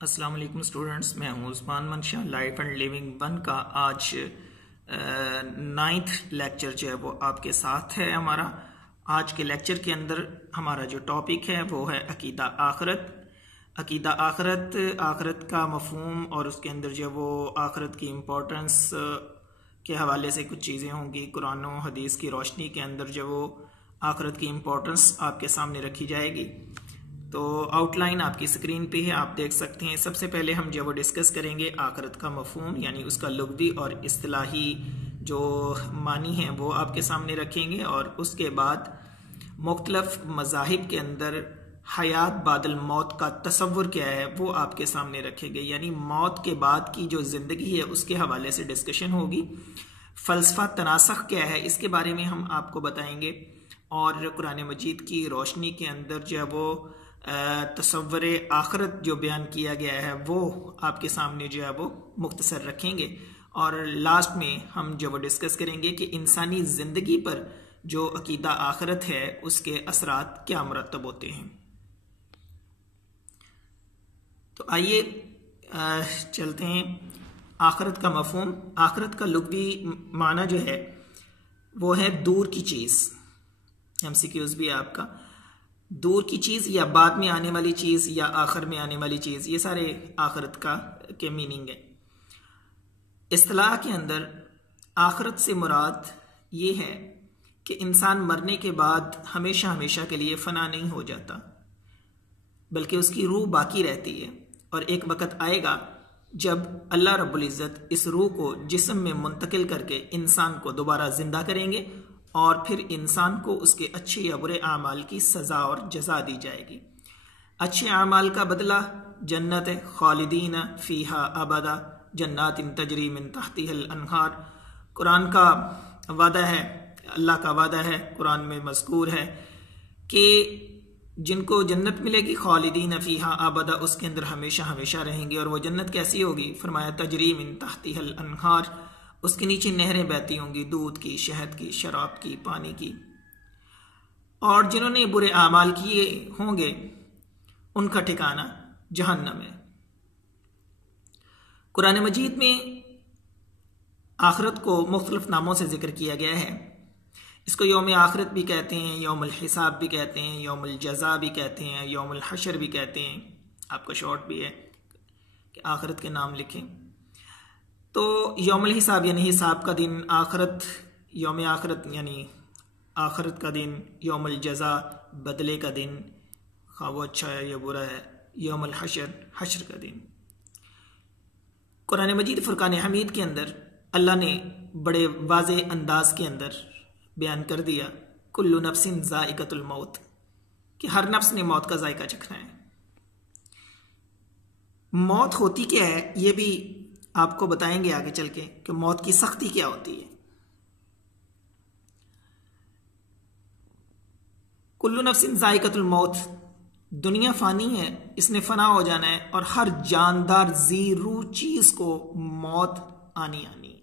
अस्सलाम वालेकुम स्टूडेंट्स, मैं हूँ उस्मान मंशा। लाइफ एंड लिविंग वन का आज 9th लेक्चर जो है वो आपके साथ है हमारा। आज के लेक्चर के अंदर हमारा जो टॉपिक है वो है अकीदा आखरत। अकीदा आखरत, आखरत का मफहूम और उसके अंदर जो वो आखरत की इम्पोर्टेंस के हवाले से कुछ चीज़ें होंगी। कुरान और हदीस की रोशनी के अंदर जो वो आखरत की इम्पोर्टेंस आपके सामने रखी जाएगी। तो आउटलाइन आपकी स्क्रीन पे है, आप देख सकते हैं। सबसे पहले हम जो वो डिस्कस करेंगे आखरत का मफहूम, यानी उसका लुग़वी और इस्तिलाही जो मानी है वो आपके सामने रखेंगे। और उसके बाद मुख्तलिफ मज़ाहिब के अंदर हयात बादल मौत का तसव्वुर क्या है वो आपके सामने रखेंगे, यानी मौत के बाद की जो ज़िंदगी है उसके हवाले से डिस्कशन होगी। फ़लसफ़ा तनासख क्या है इसके बारे में हम आपको बताएंगे। और कुरान मजीद की रोशनी के अंदर जो है वो तसव्वुर आखरत जो बयान किया गया है वो आपके सामने जो है वो मुख्तसर रखेंगे। और लास्ट में हम जो वो डिस्कस करेंगे कि इंसानी ज़िंदगी पर जो अकीदा आखरत है उसके असरात क्या मुरतब होते हैं। तो आइए चलते हैं। आखरत का मफहूम, आखरत का लुग़वी माना जो है वो है दूर की चीज़। MCQs भी है आपका। दूर की चीज़ या बाद में आने वाली चीज़ या आखिर में आने वाली चीज़, ये सारे आखरत का के मीनिंग है। इस्तिलाह के अंदर आखरत से मुराद ये है कि इंसान मरने के बाद हमेशा हमेशा के लिए फ़ना नहीं हो जाता, बल्कि उसकी रूह बाकी रहती है। और एक वक़्त आएगा जब अल्लाह रब्बुल इज़्ज़त इस रूह को जिस्म में मुंतकिल करके इंसान को दोबारा ज़िंदा करेंगे और फिर इंसान को उसके अच्छे या बुरे आमाल की सज़ा और जज़ा दी जाएगी। अच्छे आमाल का बदला जन्नत खालिदीन फ़ीहा अबदा जन्नातिन तजरी मिन तहतिहल अनहार। कुरान का वादा है, अल्लाह का वादा है, कुरान में मज़कूर है कि जिनको जन्नत मिलेगी खालिदीन फ़ीहा अबदा, उसके अंदर हमेशा हमेशा रहेंगे। और वो जन्नत कैसी होगी? फरमाया तजरी मिन तहतिहल अनहार, उसके नीचे नहरें बहती होंगी, दूध की, शहद की, शराब की, पानी की। और जिन्होंने बुरे आमाल किए होंगे उनका ठिकाना जहन्नम है। कुरान मजीद में आखरत को मुख्तलिफ नामों से जिक्र किया गया है। इसको यौम आखरत भी कहते हैं, यौमुल हिसाब भी कहते हैं, यौमुल जज़ा भी कहते हैं, यौमुल हशर भी कहते हैं। आपका शॉर्ट भी है कि आखरत के नाम लिखें। तो यौमुल हिसाब यानी हिसाब का दिन, आखरत यौम आखरत यानी आखरत का दिन, यौमुल जज़ा बदले का दिन, खा वो अच्छा है या बुरा है, यौमुल हशर हशर का दिन। कुरान मजीद फुरकान हमीद के अंदर अल्लाह ने बड़े वाज़े अंदाज के अंदर बयान कर दिया कुल्लु नफ्सिन ज़ाइक़तुल मौत, कि हर नफ्स ने मौत का जायका चखना है। मौत होती क्या है ये भी आपको बताएंगे आगे चल के कि मौत की सख्ती क्या होती है। कुल्लु नफ्सिन ज़ाइक़तुल मौत, दुनिया फानी है, इसने फना हो जाना है और हर जानदार जी रूह चीज को मौत आनी आनी है।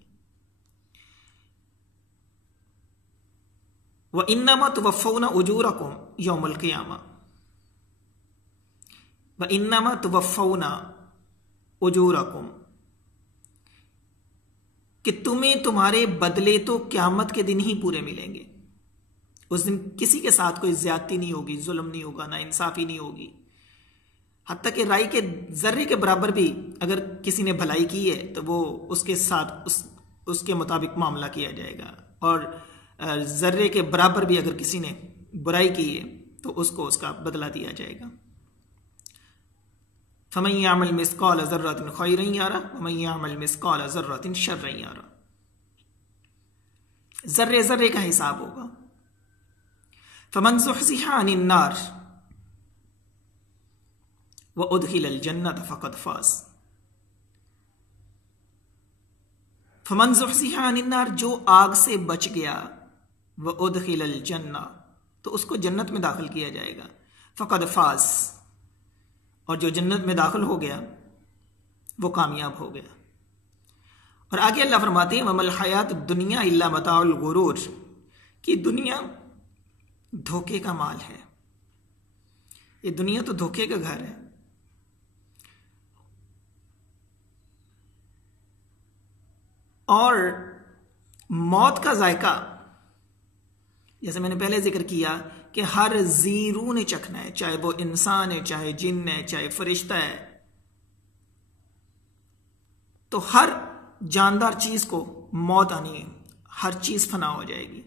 व इन्नमा तुवफ़्फ़ौना उजूरकुम यौमुल क़ियामा, व इन्नमा तुवफ़्फ़ौना उजूरकुम, कि तुम्हें तुम्हारे बदले तो क़यामत के दिन ही पूरे मिलेंगे। उस दिन किसी के साथ कोई ज्यादती नहीं होगी, जुल्म नहीं होगा, ना इंसाफी नहीं होगी। हत्ता कि राई के जर्रे के बराबर भी अगर किसी ने भलाई की है तो वो उसके साथ उसके मुताबिक मामला किया जाएगा। और जर्रे के बराबर भी अगर किसी ने बुराई की है तो उसको उसका बदला दिया जाएगा। फमन यअमल मिस्काल ज़र्रतिन खैरन यरा वमन यअमल मिस्काल ज़र्रतिन शर्रन यरा। जर्रे जर्रे का हिसाब होगा। फमन ज़ुहज़िहा अनिन नार व उदखिलल जन्नत फ़क़द फ़ाज़। फमन ज़ुहज़िहा अनिन नार, जो आग से बच गया, व उदखिलल जन्ना, तो उसको जन्नत में दाखिल किया जाएगा। फ़क़द फ़ाज़, और जो जन्नत में दाखिल हो गया वो कामयाब हो गया। और आगे अल्लाह फरमाते हैं वमल हयात दुनिया इल्ला मताउल गुरूर, कि दुनिया धोखे का माल है। ये दुनिया तो धोखे का घर है। और मौत का जायका जैसे मैंने पहले जिक्र किया कि हर जीरू ने चखना है, चाहे वो इंसान है, चाहे जिन्न है, चाहे फरिश्ता है। तो हर जानदार चीज को मौत आनी है, हर चीज फना हो जाएगी,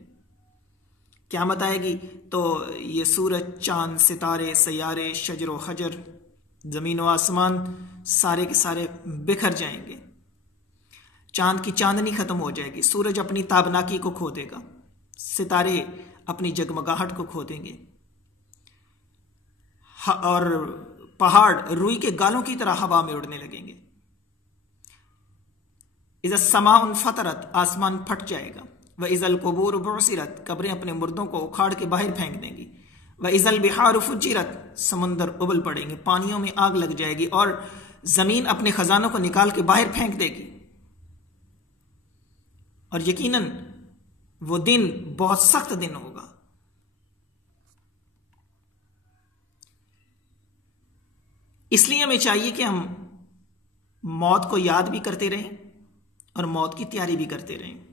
क़यामत आएगी। तो ये सूरज, चांद, सितारे, सैयारे, शजर व हजर, जमीन व आसमान सारे के सारे बिखर जाएंगे। चांद की चांदनी खत्म हो जाएगी, सूरज अपनी ताबनाकी को खो देगा, सितारे अपनी जगमगाहट को खो देंगे, और पहाड़ रुई के गालों की तरह हवा में उड़ने लगेंगे। इज़ा समाउन फतरत, आसमान फट जाएगा। व इज़ल कुबूर बुसिरत, कब्रें अपने मुर्दों को उखाड़ के बाहर फेंक देंगी। व इज़ल बिहार फुज्जिरत, समुंदर उबल पड़ेंगे, पानियों में आग लग जाएगी, और जमीन अपने खजानों को निकाल के बाहर फेंक देगी। और यकीनन वो दिन बहुत सख्त दिन होगा। इसलिए हमें चाहिए कि हम मौत को याद भी करते रहें और मौत की तैयारी भी करते रहें।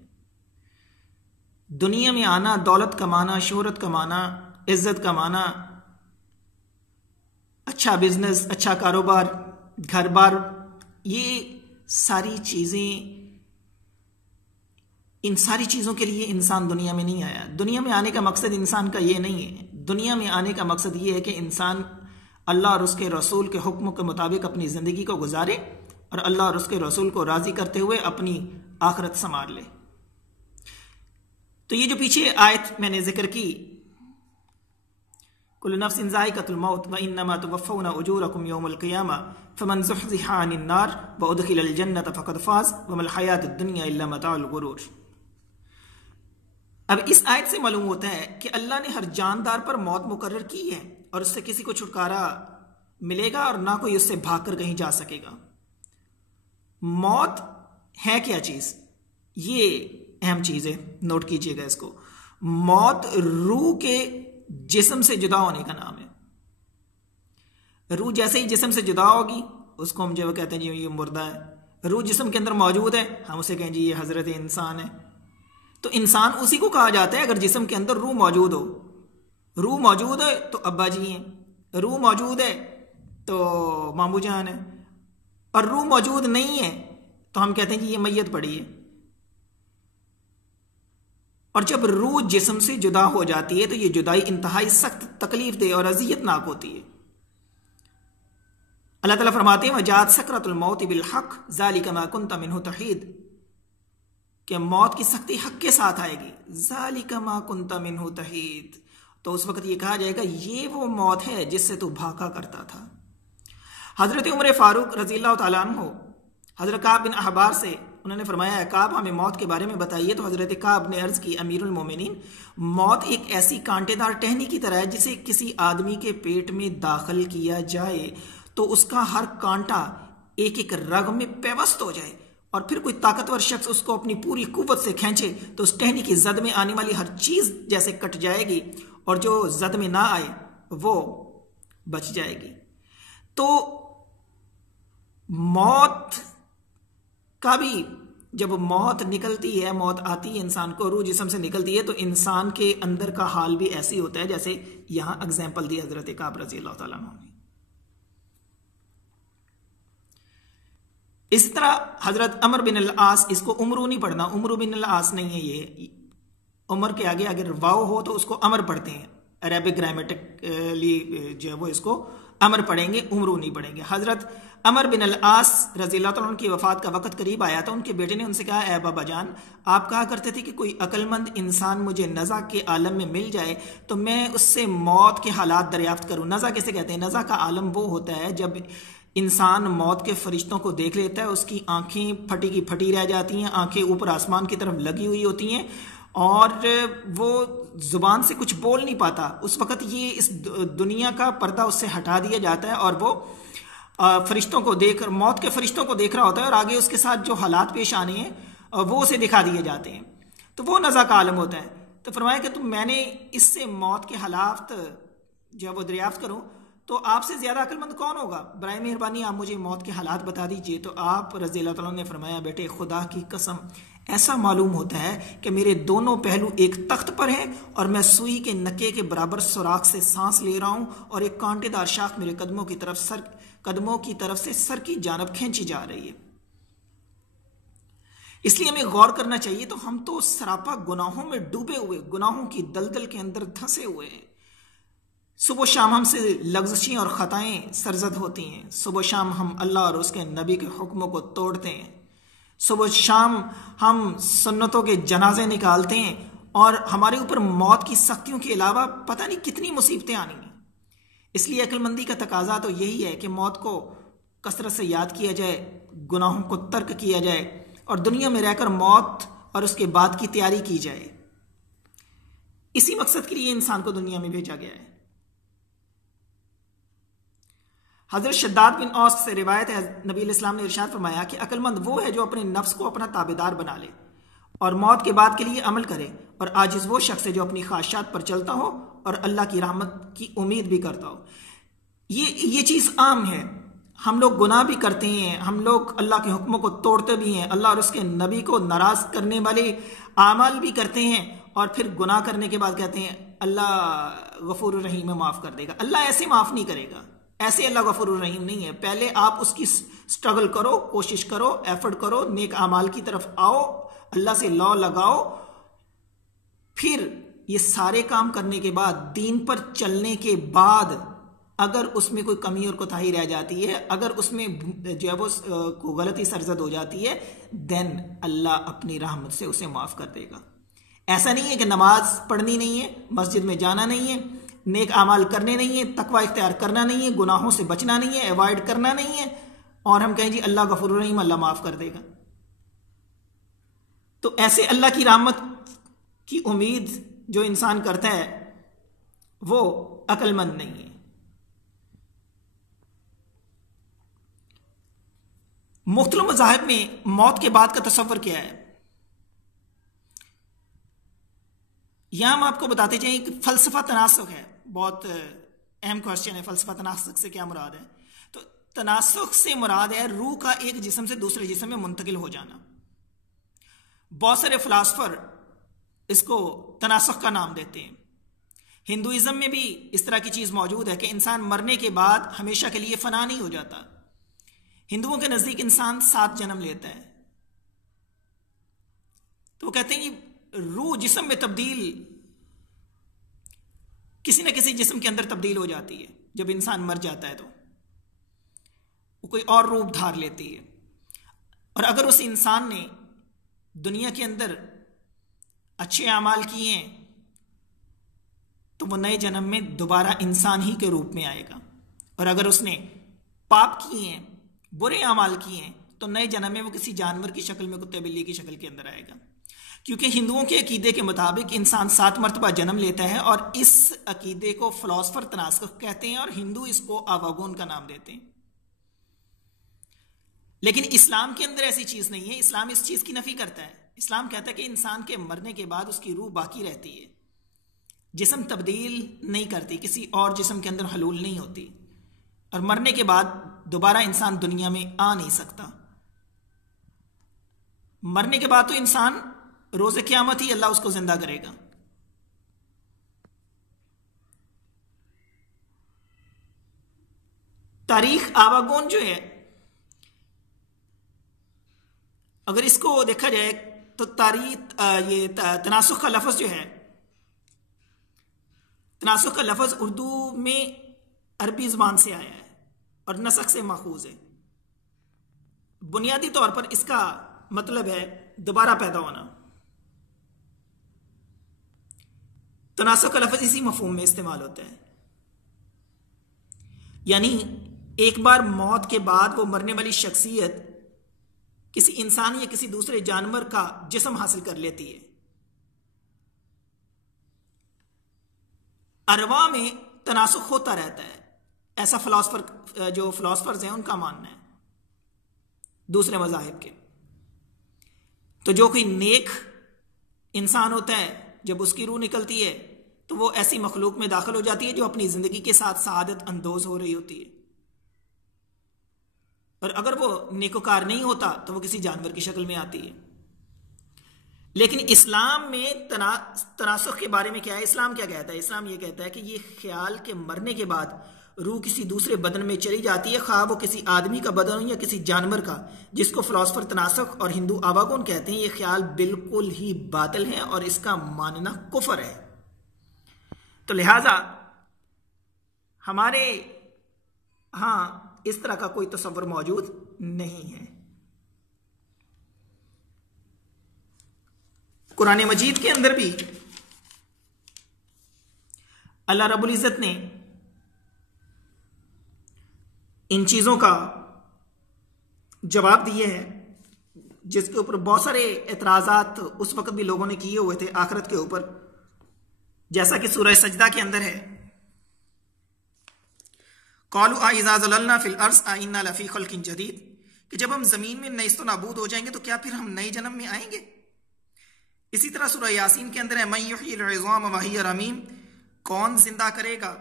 दुनिया में आना, दौलत कमाना, शोहरत कमाना, इज्जत कमाना, अच्छा बिजनेस, अच्छा कारोबार, घर बार, ये सारी चीजें, इन सारी चीजों के लिए इंसान दुनिया में नहीं आया। दुनिया में आने का मकसद इंसान का ये नहीं है। दुनिया में आने का मकसद ये है कि इंसान अल्लाह और उसके रसूल के हुक्म के मुताबिक अपनी जिंदगी को गुजारे और अल्लाह और उसके रसूल को राजी करते हुए अपनी आखिरत संवार ले। तो ये जो पीछे आयत मैंने जिक्र की, कुल्लु नफ्सिन ज़ाइक़तुल मौत व इन्नमा तुवफ़्फ़ौना उजूरकुम यौमल क़ियामा फ़मन ज़ुहज़िहा अनिन नार व उदख़िलल जन्नत फ़क़द फ़ाज़ व मल हयातुद दुनिया इल्ला मताउल गुरूर। अब इस आयत से मालूम होता है कि अल्लाह ने हर जानदार पर मौत मुकर्रर की है और उससे किसी को छुटकारा मिलेगा और ना कोई उससे भागकर कहीं जा सकेगा। मौत है क्या चीज? ये अहम चीज है, नोट कीजिएगा इसको। मौत रूह के जिस्म से जुदा होने का नाम है। रूह जैसे ही जिस्म से जुदा होगी उसको हम जो कहते हैं जी ये मुर्दा है। रूह जिस्म के अंदर मौजूद है, हम उसे कहें जी ये हजरत इंसान है। तो इंसान उसी को कहा जाता है अगर जिस्म के अंदर रूह मौजूद हो। रूह मौजूद है तो अब्बा जी हैं, रूह मौजूद है तो मामू जान है, और रूह मौजूद नहीं है तो हम कहते हैं कि ये मैयत पड़ी है। और जब रूह जिस्म से जुदा हो जाती है तो ये जुदाई इंतहाई सख्त, तकलीफ दे और अजियतनाक होती है। अल्लाह ताला फरमाते हैं वजात सकरतुल मौत बिल हक ज़ालिका मा कुन्ता मिन्हु तहीद, कि मौत की सख्ती हक के साथ आएगी। ज़ालिका मा कुन्ता मिन्हु तहीद, तो उस वक्त ये कहा जाएगा ये वो मौत है जिससे तू भागा करता था। हजरत उमर फारूक रज़ी अल्लाह तआला अन्हु हजरत काब बिन अहबार से उन्होंने फरमाया काब हमें मौत के बारे में बताइए। तो हजरत काब ने अर्ज की अमीरुल मोमिनीन, मौत एक ऐसी कांटेदार टहनी की तरह है जिसे किसी आदमी के पेट में दाखिल किया जाए तो उसका हर कांटा एक एक रग में पेवस्त हो जाए और फिर कोई ताकतवर शख्स उसको अपनी पूरी कुव्वत से खींचे तो उस टहनी की जद में आने वाली हर चीज जैसे कट जाएगी और जो जद में ना आए वो बच जाएगी। तो मौत का भी जब मौत निकलती है, मौत आती है इंसान को, रूह जिस्म से निकलती है तो इंसान के अंदर का हाल भी ऐसे ही होता है जैसे यहां एग्जाम्पल दी हजरत काब रज़ी अल्लाह तआला अन्हु ने। इस तरह हजरत अमर बिन अल आस, इसको उमरू नहीं पढ़ना, उमरू बिन अल आस नहीं है, ये उमर के आगे अगर वाव हो तो उसको अमर पढ़ते हैं। अरेबिक ग्रामेटिकली जो है वो इसको अमर पढ़ेंगे, उमरू नहीं पढ़ेंगे। हजरत अमर बिन अल आस रज़ी अल्लाह तआला की वफात का वक्त करीब आया था। उनके बेटे ने उनसे कहा, ए बाबा जान, आप कहा करते थे कि कोई अक्लमंद इंसान मुझे नज़ा के आलम में मिल जाए तो मैं उससे मौत के हालात दरियाफ्त करूं। नज़ा किसे कहते हैं? नज़ा का आलम वो होता है जब इंसान मौत के फरिश्तों को देख लेता है, उसकी आंखें फटी की फटी रह जाती हैं, आंखें ऊपर आसमान की तरफ लगी हुई होती हैं और वो जुबान से कुछ बोल नहीं पाता। उस वक्त ये इस दुनिया का पर्दा उससे हटा दिया जाता है और वो फरिश्तों को देख, मौत के फरिश्तों को देख रहा होता है और आगे उसके साथ जो हालात पेश आने हैं वो उसे दिखा दिए जाते हैं। तो वो नज़ा का आलम होता है। तो फरमाया कि तुम मैंने इससे मौत के हालात जो है वो दरियाफ्त करूं तो आपसे ज्यादा अक्लमंद कौन होगा? बराए मेहरबानी आप मुझे मौत के हालात बता दीजिए। तो आप रज़ी अल्लाह तआला ने फरमाया, बेटे खुदा की कसम ऐसा मालूम होता है कि मेरे दोनों पहलू एक तख्त पर हैं और मैं सुई के नके के बराबर सुराख से सांस ले रहा हूं और एक कांटेदार शाख मेरे कदमों की तरफ से सर की जानब खींची जा रही है। इसलिए हमें गौर करना चाहिए। तो हम तो सरापा गुनाहों में डूबे हुए, गुनाहों की दलदल के अंदर धंसे हुए हैं। सुबह शाम हमसे लग़्ज़िशें और ख़ताएं सरजद होती हैं। सुबह शाम हम अल्लाह और उसके नबी के हुक्मों को तोड़ते हैं। सुबह शाम हम सुन्नतों के जनाजे निकालते हैं और हमारे ऊपर मौत की सख्तियों के अलावा पता नहीं कितनी मुसीबतें आनी हैं। इसलिए अक्लमंदी का तकाजा तो यही है कि मौत को कसरत से याद किया जाए, गुनाहों को तर्क किया जाए और दुनिया में रहकर मौत और उसके बाद की तैयारी की जाए। इसी मकसद के लिए इंसान को दुनिया में भेजा गया है। हजरत शद्दाद बिन औस से रिवायत है, नबी इस्लाम ने इरशाद फरमाया कि अक्लमंद वो है जो अपने नफ्स को अपना ताबेदार बना ले और मौत के बाद के लिए अमल करे, और आजिज वो शख्स है जो अपनी ख्वाहिशात पर चलता हो और अल्लाह की रहमत की उम्मीद भी करता हो। ये चीज़ आम है। हम लोग गुनाह भी करते हैं, हम लोग अल्लाह के हुक्मों को तोड़ते भी हैं, अल्लाह और उसके नबी को नाराज करने वाले आमाल भी करते हैं और फिर गुनाह करने के बाद कहते हैं अल्लाह गफूर रहीम है, माफ़ कर देगा। अल्लाह ऐसे माफ़ नहीं करेगा, ऐसे अल्लाह गफूर रहीम नहीं है। पहले आप उसकी स्ट्रगल करो, कोशिश करो, एफर्ट करो, नेक अमाल की तरफ आओ, अल्लाह से लौ लगाओ, फिर ये सारे काम करने के बाद, दीन पर चलने के बाद अगर उसमें कोई कमी और कोताही रह जाती है, अगर उसमें जो है वो को गलती सरजद हो जाती है, देन अल्लाह अपनी रहमत से उसे माफ कर देगा। ऐसा नहीं है कि नमाज पढ़नी नहीं है, मस्जिद में जाना नहीं है, नेक अमाल करने नहीं है, तकवा इख्तियार करना नहीं है, गुनाहों से बचना नहीं है, अवॉइड करना नहीं है, और हम कहें जी अल्लाह गफूर रहीम, अल्लाह माफ कर देगा। तो ऐसे अल्लाह की रहमत की उम्मीद जो इंसान करता है वो अक्लमंद नहीं है। मुख्तलिफ मज़ाहिब में मौत के बाद का तसव्वुर क्या है, यहां हम आपको बताते जाएं कि फलसफा तनासुख है। बहुत अहम क्वेश्चन है, फलसफा तनासुख से क्या मुराद है। तो तनासुख से मुराद है रूह का एक जिस्म से दूसरे जिस्म में मुंतकिल हो जाना। बहुत सारे फिलासफर इसको तनासुख का नाम देते हैं। हिंदुइज्म में भी इस तरह की चीज मौजूद है कि इंसान मरने के बाद हमेशा के लिए फना नहीं हो जाता। हिंदुओं के नजदीक इंसान 7 जन्म लेता है। तो वो कहते हैं कि रूह जिस्म में तब्दील, किसी न किसी जिस्म के अंदर तब्दील हो जाती है। जब इंसान मर जाता है तो वो कोई और रूप धार लेती है, और अगर उस इंसान ने दुनिया के अंदर अच्छे अमाल किए हैं तो वो नए जन्म में दोबारा इंसान ही के रूप में आएगा, और अगर उसने पाप किए हैं, बुरे अमाल किए हैं, तो नए जन्म में वो किसी जानवर की शक्ल में, कुत्ते बिल्ली की शक्ल के अंदर आएगा। क्योंकि हिंदुओं के अकीदे के मुताबिक इंसान 7 मरतबा जन्म लेता है, और इस अकीदे को फिलॉसफर तनासुख कहते हैं और हिंदू इसको आवागोन का नाम देते हैं। लेकिन इस्लाम के अंदर ऐसी चीज नहीं है। इस्लाम इस चीज की नफी करता है। इस्लाम कहता है कि इंसान के मरने के बाद उसकी रूह बाकी रहती है, जिस्म तब्दील नहीं करती, किसी और जिस्म के अंदर हलूल नहीं होती, और मरने के बाद दोबारा इंसान दुनिया में आ नहीं सकता। मरने के बाद तो इंसान रोज़े क़यामत ही अल्लाह उसको जिंदा करेगा। तारीख आवागोन जो है, अगर इसको देखा जाए तो तारीख ये तनासुख का लफ्ज़ जो है, तनासुख का लफ्ज़ उर्दू में अरबी ज़बान से आया है और नसख से माखूज है। बुनियादी तौर पर इसका मतलब है दोबारा पैदा होना। तनासुख का लफ्ज़ इसी मफ़हूम में इस्तेमाल होता है, यानी एक बार मौत के बाद वो मरने वाली शख्सियत किसी इंसान या किसी दूसरे जानवर का जिस्म हासिल कर लेती है। अरवा में तनासुख होता रहता है, ऐसा जो फिलासफर्स हैं उनका मानना है, दूसरे मज़ाहिब के। तो जो कोई नेक इंसान होता है, जब उसकी रूह निकलती है तो वो ऐसी मखलूक में दाखिल हो जाती है जो अपनी जिंदगी के साथ सआदत अंदोज हो रही होती है, और अगर वो नेकोकार नहीं होता तो वो किसी जानवर की शक्ल में आती है। लेकिन इस्लाम में तनासुख के बारे में क्या है? इस्लाम क्या कहता है? इस्लाम ये कहता है कि ये ख्याल के मरने के बाद रूह किसी दूसरे बदन में चली जाती है, खा वो किसी आदमी का बदन हो या किसी जानवर का, जिसको फिलोसफर तनासुख और हिंदू आवागुन कहते हैं। ये ख्याल बिल्कुल ही बातिल है और इसका मानना कुफर है। तो लिहाजा हमारे हाँ इस तरह का कोई तसव्वुर मौजूद नहीं है। कुरान मजीद के अंदर भी अल्लाह रब्बुल इज्जत ने इन चीजों का जवाब दिए हैं, जिसके ऊपर बहुत सारे एतराजात उस वक्त भी लोगों ने किए हुए थे आखिरत के ऊपर। जैसा कि सूरह सजदा के अंदर है, क़ालू अइज़ा ज़ललना फिल अर्ज़ अइन्ना लफ़ी ख़ल्क़िन जदीद, कि जब हम जमीन में नेस्त नाबूद हो जाएंगे तो क्या फिर हम नए जन्म में आएंगे। इसी तरह सूरह यासीन के अंदर है, मन युह्यिल इज़ाम व हिय रमीम, कौन जिंदा करेगा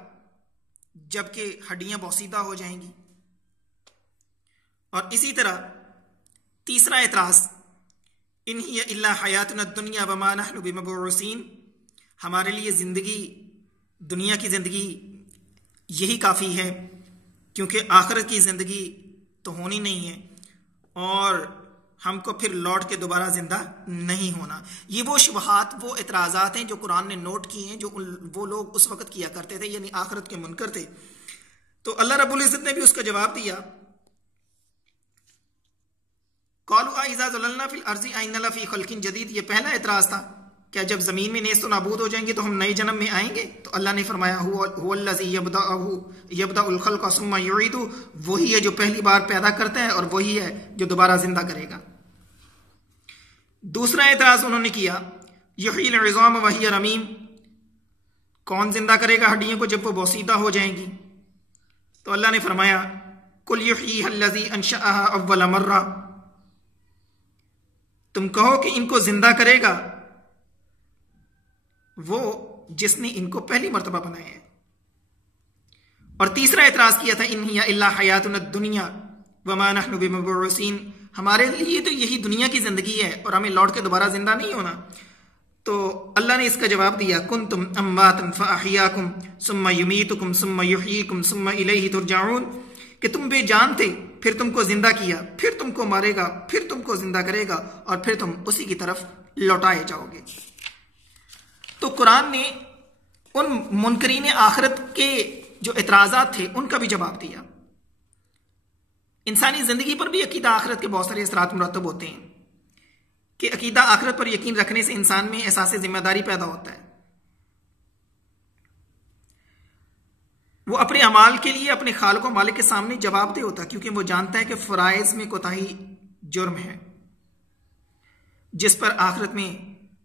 जबकि हड्डियां बोसीदा हो जाएंगी। और इसी तरह तीसरा एतराज, इन हिय इल्ला हयातुना दुनिया व मा नहनु बिमबऊसीन, हमारे लिए जिंदगी दुनिया की जिंदगी यही काफी है, क्योंकि आखिरत की जिंदगी तो होनी नहीं है और हमको फिर लौट के दोबारा जिंदा नहीं होना। ये वो शुबहात, वो एतराज़ात हैं जो कुरान ने नोट किए हैं, जो वो लोग उस वक्त किया करते थे, यानी आखिरत के मुनकर थे। तो अल्लाह रब्बुल इज्जत ने भी उसका जवाब दिया, क़ालू अइज़ा ज़ललना फिल अर्ज़ि अइन्ना लफ़ी ख़ल्क़िन जदीद। ये पहला एतराज़ था, क्या जब जमीन में नेस्त नाबूद हो जाएंगे तो हम नए जन्म में आएंगे। तो अल्लाह ने फरमाया, हुवल्लज़ी यब्दअुल ख़ल्क़ सुम्मा युईदु, वही है जो पहली बार पैदा करता है और वही है जो दोबारा जिंदा करेगा। दूसरा एतराज उन्होंने किया, युह्यिल इज़ाम व हिय रमीम, कौन जिंदा करेगा हड्डियों को जब वो बोसीदा हो जाएंगी। तो अल्लाह ने फरमाया, कुल युह्यिहा अल्लज़ी अंशअहा अव्वल मर्रा, तुम कहो कि इनको जिंदा करेगा वो जिसने इनको पहली मर्तबा बनाया है। और तीसरा एतराज किया था, इन हिया इल्ला हयातुना दुनिया व मा नहनु बिमबऊसीन, हमारे लिए तो यही दुनिया की जिंदगी है और हमें लौट के दोबारा जिंदा नहीं होना। तो अल्लाह ने इसका जवाब दिया, कुंतुम अम्वातन फअहयाकुम सुम्मा युमीतुकुम सुम्मा युहयीकुम सुम्मा इलैहि तुरजाऊन, कि तुम बेजान थे, फिर तुमको जिंदा किया, फिर तुमको मारेगा, फिर तुमको जिंदा करेगा और फिर तुम उसी की तरफ लौटाए जाओगे। तो कुरान ने उन मुनकरीन आखिरत के जो एतराजात थे उनका भी जवाब दिया। इंसानी जिंदगी पर भी अकीदा आखिरत के बहुत सारे असरात मुरतब होते हैं कि अकीदा आखिरत पर यकीन रखने से इंसान में एहसास जिम्मेदारी पैदा होता है। वो अपने अमाल के लिए अपने खालिक और मालिक के सामने जवाबदेह होता है, क्योंकि वो जानता है कि फराइज में कोताही जुर्म है जिस पर आखिरत में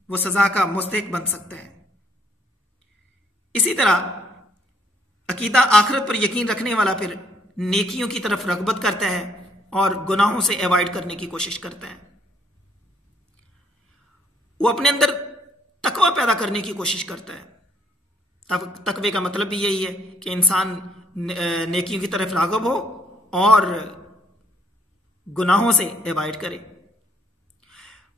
वो सजा का मुस्तहिक बन सकता है। इसी तरह अकीदा आखिरत पर यकीन रखने वाला फिर नेकियों की तरफ रगबत करता है और गुनाहों से अवॉइड करने की कोशिश करता है। वो अपने अंदर तकवा पैदा करने की कोशिश करता है। तकवे का मतलब भी यही है कि इंसान नेकियों की तरफ राग़िब हो और गुनाहों से अवॉइड करे।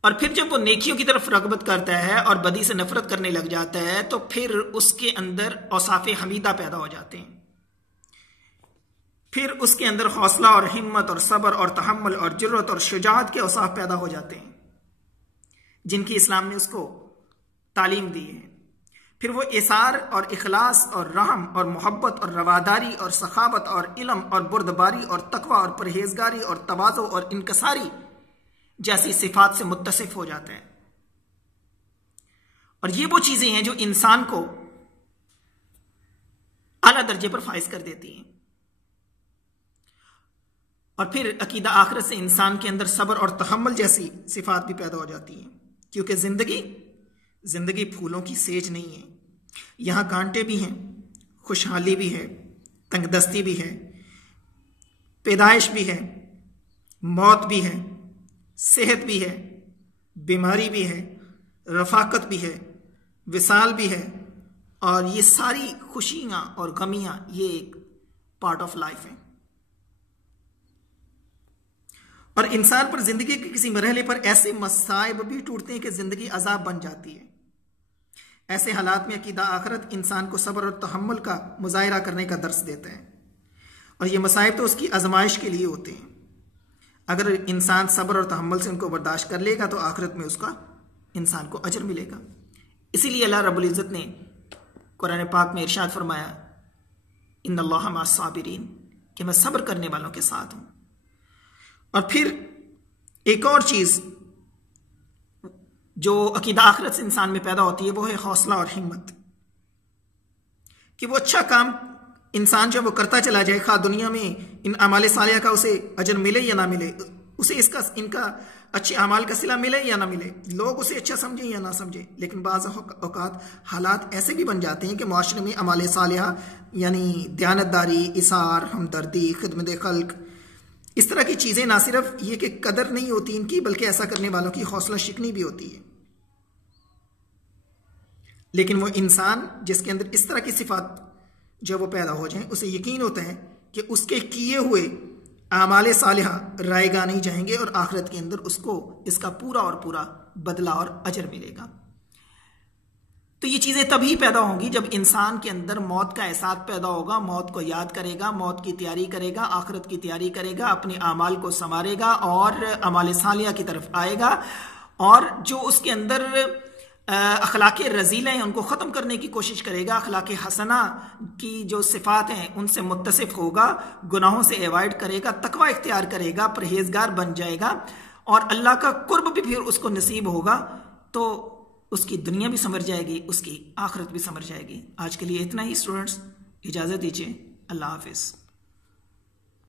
और फिर जब वो नेकियों की तरफ रगबत करता है और बदी से नफरत करने लग जाता है तो फिर उसके अंदर औसाफ़े हमीदा पैदा हो जाते हैं। फिर उसके अंदर हौसला और हिम्मत और सब्र और तहम्मुल और जुर्रत और शुजाअत के औसाफ पैदा हो जाते हैं जिनकी इस्लाम ने उसको तालीम दी है। फिर वो इसार और इखलास और रहम और मोहब्बत और रवादारी और सखावत और इल्म और बुर्दबारी और तकवा और परहेजगारी और तवाज़ु और इनकसारी जैसी सिफात से मुत्तसिफ हो जाते हैं। और ये वो चीजें हैं जो इंसान को आला दर्जे पर फाइज कर देती हैं। और फिर अकीदा आखिरत से इंसान के अंदर सब्र और तहम्मुल जैसी सिफात भी पैदा हो जाती हैं, क्योंकि जिंदगी फूलों की सेज नहीं है। यहां कांटे भी हैं, खुशहाली भी है, तंगदस्ती भी है, पैदाइश भी है, मौत भी है, सेहत भी है, बीमारी भी है, रफाकत भी है, विसाल भी है। और ये सारी खुशियां और गमियां ये एक पार्ट ऑफ लाइफ है। और इंसान पर जिंदगी के किसी मरहले पर ऐसे मसाइब भी टूटते हैं कि जिंदगी अजाब बन जाती है। ऐसे हालात में अकीदा आखिरत इंसान को सब्र और तहम्मुल का मुजाहिरा करने का दर्स देता है, और ये मसाइब तो उसकी आजमाइश के लिए होते हैं। अगर इंसान सब्र और तहम्मुल से उनको बर्दाश्त कर लेगा तो आखिरत में उसका इंसान को अजर मिलेगा। इसीलिए अल्लाह रब्बुल इज़्ज़त ने कुरान पाक में इरशाद फरमाया, इन्नल्लाह मअस साबिरीन, कि मैं सब्र करने वालों के साथ हूं। और फिर एक और चीज जो अकीदा आखिरत से इंसान में पैदा होती है वो है हौसला और हिम्मत, कि वो अच्छा काम इंसान जब वो करता चला जाए, खा दुनिया में इन अमाले सालिया का उसे अजर मिले या ना मिले, उसे इनका अच्छे अमाल का सिला मिले या ना मिले, लोग उसे अच्छा समझें या ना समझें, लेकिन बाज़ औक़ात हालात ऐसे भी बन जाते हैं कि माशरे में अमाले सालिहा यानी दयानतदारी, इसार, हमदर्दी, खिदमत खल्क, इस तरह की चीज़ें ना सिर्फ ये कि कदर नहीं होती इनकी, बल्कि ऐसा करने वालों की हौसला शिकनी भी होती है। लेकिन वो इंसान जिसके अंदर इस तरह की सिफात जब वो पैदा हो जाए, उसे यकीन होता है कि उसके किए हुए आमाले सालिहा रायगा नहीं जाएंगे और आखिरत के अंदर उसको इसका पूरा और पूरा बदला और अजर मिलेगा। तो ये चीज़ें तभी पैदा होंगी जब इंसान के अंदर मौत का एहसास पैदा होगा, मौत को याद करेगा, मौत की तैयारी करेगा, आखिरत की तैयारी करेगा, अपने आमाल को संवारेगा और अमाले सालिया की तरफ आएगा, और जो उसके अंदर अखलाक रजीला हैं उनको ख़त्म करने की कोशिश करेगा, अखलाक हसना की जो सिफ़ात हैं उनसे मुत्तसिफ होगा, गुनाहों से अवॉइड करेगा, तकवा इख्तियार करेगा, परहेजगार बन जाएगा, और अल्लाह का कुर्ब भी फिर उसको नसीब होगा। तो उसकी दुनिया भी संवर जाएगी, उसकी आखिरत भी संवर जाएगी। आज के लिए इतना ही स्टूडेंट्स, इजाज़त दीजिए। अल्लाह हाफिज़।